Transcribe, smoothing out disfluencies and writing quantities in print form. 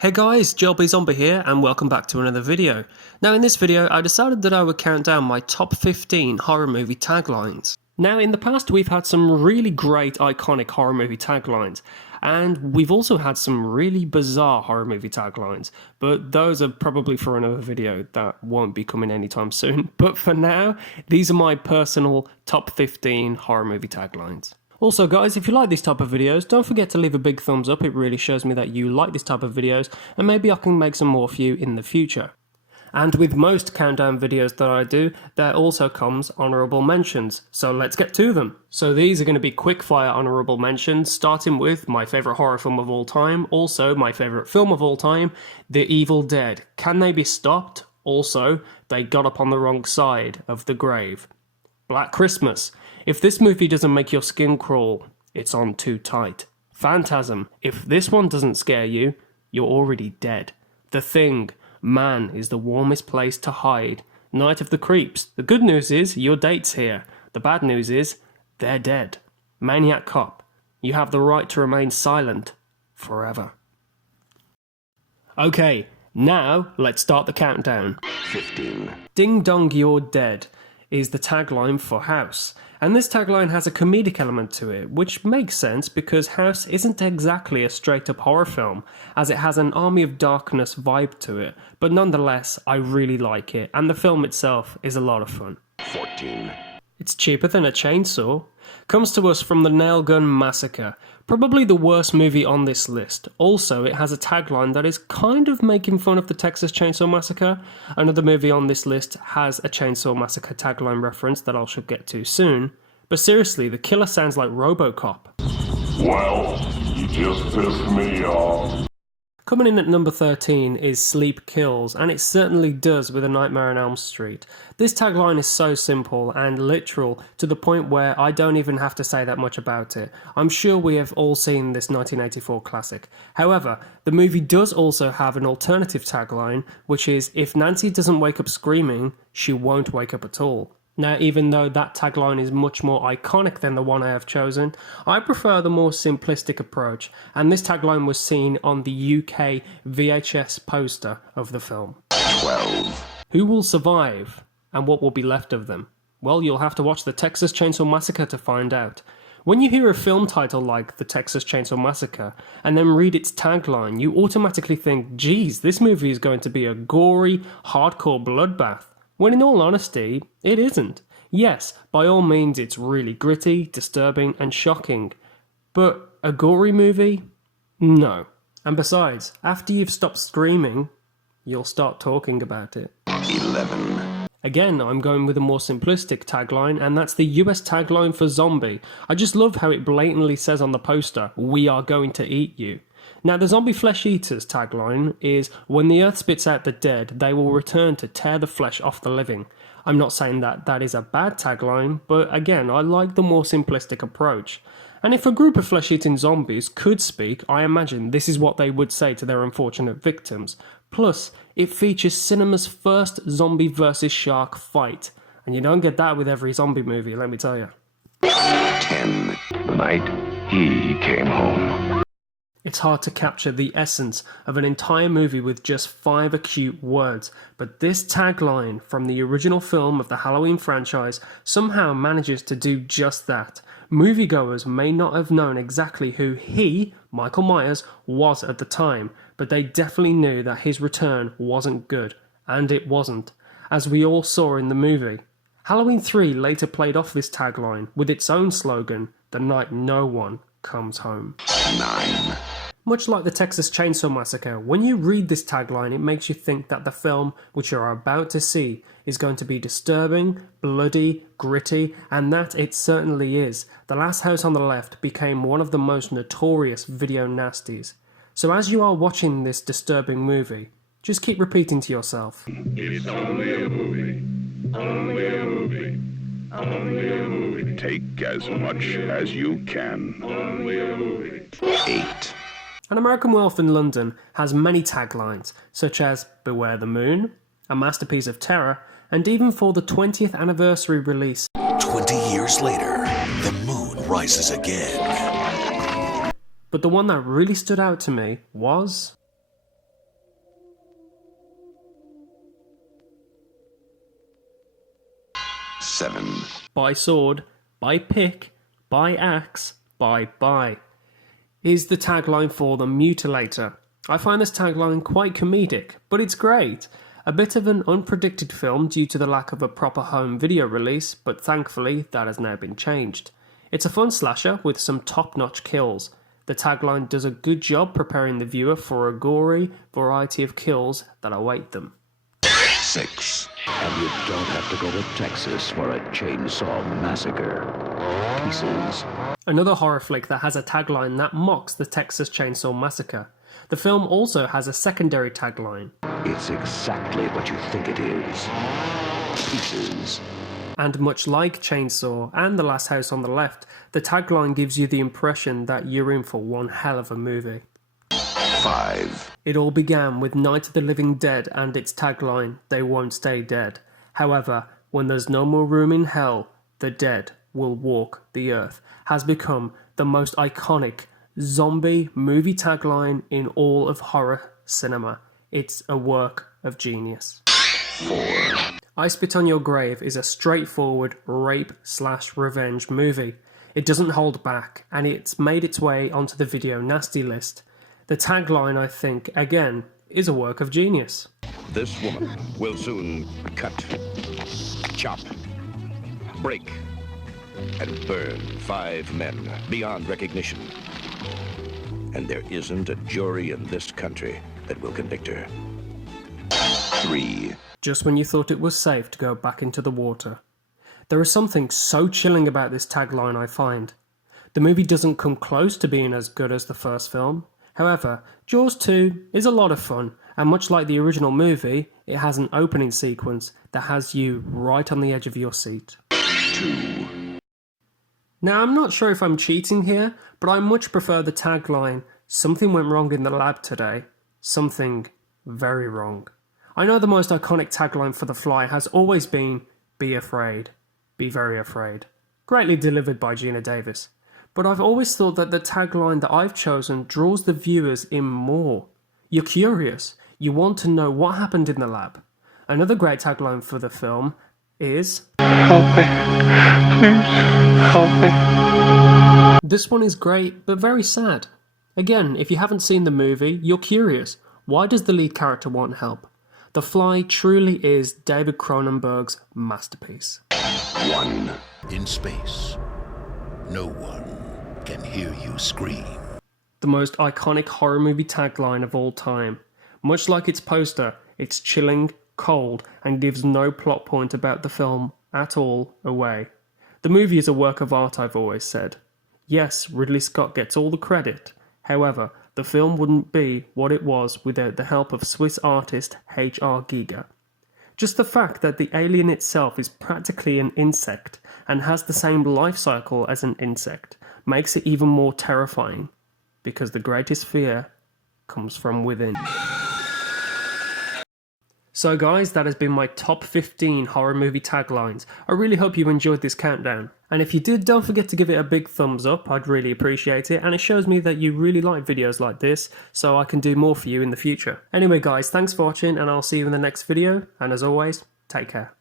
Hey guys, JLB Zombie here and welcome back to another video. Now in this video I decided that I would count down my top 15 horror movie taglines. Now in the past we've had some really great iconic horror movie taglines, and we've also had some really bizarre horror movie taglines, but those are probably for another video that won't be coming anytime soon. But for now, these are my personal top 15 horror movie taglines. Also guys, if you like these type of videos, don't forget to leave a big thumbs up. It really shows me that you like this type of videos, and maybe I can make some more for you in the future. And with most countdown videos that I do, there also comes honourable mentions, so let's get to them. So these are going to be quick-fire honourable mentions, starting with my favourite horror film of all time, also my favourite film of all time, The Evil Dead. Can they be stopped? Also, they got up on the wrong side of the grave. Black Christmas. If this movie doesn't make your skin crawl, it's on too tight. Phantasm. If this one doesn't scare you, you're already dead. The Thing. Man is the warmest place to hide. Night of the Creeps. The good news is your date's here. The bad news is they're dead. Maniac Cop. You have the right to remain silent forever. Okay, now let's start the countdown. 15. Ding Dong You're Dead is the tagline for House. And this tagline has a comedic element to it, which makes sense because House isn't exactly a straight-up horror film, as it has an Army of Darkness vibe to it, but nonetheless, I really like it, and the film itself is a lot of fun. 14. It's Cheaper Than a Chainsaw. Comes to us from the Nail Gun Massacre, probably the worst movie on this list. Also, it has a tagline that is kind of making fun of the Texas Chainsaw Massacre. Another movie on this list has a Chainsaw Massacre tagline reference that I should get to soon. But seriously, the killer sounds like RoboCop. Well, you just pissed me off. Coming in at number 13 is Sleep Kills, and it certainly does with A Nightmare on Elm Street. This tagline is so simple and literal to the point where I don't even have to say that much about it. I'm sure we have all seen this 1984 classic. However, the movie does also have an alternative tagline, which is, if Nancy doesn't wake up screaming, she won't wake up at all. Now, even though that tagline is much more iconic than the one I have chosen, I prefer the more simplistic approach, and this tagline was seen on the UK VHS poster of the film. 12. Who will survive, and what will be left of them? Well, you'll have to watch the Texas Chainsaw Massacre to find out. When you hear a film title like The Texas Chainsaw Massacre, and then read its tagline, you automatically think, geez, this movie is going to be a gory, hardcore bloodbath. When in all honesty, it isn't. Yes, by all means it's really gritty, disturbing and shocking. But a gory movie? No. And besides, after you've stopped screaming, you'll start talking about it. 11. Again, I'm going with a more simplistic tagline, and that's the US tagline for Zombie. I just love how it blatantly says on the poster, "We are going to eat you." Now, the Zombie Flesh Eaters tagline is, when the earth spits out the dead, they will return to tear the flesh off the living. I'm not saying that that is a bad tagline, but again, I like the more simplistic approach. And if a group of flesh-eating zombies could speak, I imagine this is what they would say to their unfortunate victims. Plus, it features cinema's first zombie versus shark fight. And you don't get that with every zombie movie, let me tell you. 10. The night he came home. It's hard to capture the essence of an entire movie with just 5 acute words, but this tagline from the original film of the Halloween franchise somehow manages to do just that. Moviegoers may not have known exactly who he, Michael Myers, was at the time, but they definitely knew that his return wasn't good, and it wasn't, as we all saw in the movie. Halloween 3 later played off this tagline with its own slogan, "The night no one comes home." 9. Much like the Texas Chainsaw Massacre, when you read this tagline, it makes you think that the film, which you are about to see, is going to be disturbing, bloody, gritty, and that it certainly is. The Last House on the Left became one of the most notorious video nasties. So as you are watching this disturbing movie, just keep repeating to yourself, It's only a movie. Only a movie. Only a movie. Take as much as you can. Only a movie. 8. An American Werewolf in London has many taglines, such as Beware the Moon, A Masterpiece of Terror, and even for the 20th anniversary release, 20 years later, the moon rises again. But the one that really stood out to me was 7. Buy sword, buy pick, buy axe, buy. Is the tagline for The Mutilator. I find this tagline quite comedic, but it's great. A bit of an unpredicted film due to the lack of a proper home video release, but thankfully that has now been changed. It's a fun slasher with some top-notch kills. The tagline does a good job preparing the viewer for a gory variety of kills that await them. 6. And you don't have to go to Texas for a chainsaw massacre. Pieces. Another horror flick that has a tagline that mocks the Texas Chainsaw Massacre. The film also has a secondary tagline. It's exactly what you think it is. Pieces. And much like Chainsaw and The Last House on the Left, the tagline gives you the impression that you're in for one hell of a movie. 5. It all began with Night of the Living Dead and its tagline, "They won't stay dead." However, when there's no more room in hell, the dead will walk the earth, has become the most iconic zombie movie tagline in all of horror cinema. It's a work of genius. 4. I Spit on Your Grave is a straightforward rape/revenge movie. It doesn't hold back, and it's made its way onto the video nasty list. The tagline, I think, again, is a work of genius. This woman will soon cut, chop, break, and burn 5 men beyond recognition. And there isn't a jury in this country that will convict her. 3. Just when you thought it was safe to go back into the water. There is something so chilling about this tagline, I find. The movie doesn't come close to being as good as the first film. However, Jaws 2 is a lot of fun, and much like the original movie, it has an opening sequence that has you right on the edge of your seat. 2. Now, I'm not sure if I'm cheating here, but I much prefer the tagline, "Something went wrong in the lab today." Something very wrong. I know the most iconic tagline for The Fly has always been, "Be afraid, be very afraid," greatly delivered by Gina Davis. But I've always thought that the tagline that I've chosen draws the viewers in more. You're curious, you want to know what happened in the lab. Another great tagline for the film is, "Help me, please, help me." This one is great, but very sad. Again, if you haven't seen the movie, you're curious. Why does the lead character want help? The Fly truly is David Cronenberg's masterpiece. 1. In space, no one can hear you scream. The most iconic horror movie tagline of all time. Much like its poster, it's chilling, cold, and gives no plot point about the film at all away. The movie is a work of art, I've always said. Yes, Ridley Scott gets all the credit. However, the film wouldn't be what it was without the help of Swiss artist H.R. Giger. Just the fact that the alien itself is practically an insect and has the same life cycle as an insect makes it even more terrifying, because the greatest fear comes from within. So guys, that has been my top 15 horror movie taglines. I really hope you enjoyed this countdown. And if you did, don't forget to give it a big thumbs up, I'd really appreciate it, and it shows me that you really like videos like this, so I can do more for you in the future. Anyway guys, thanks for watching, and I'll see you in the next video, and as always, take care.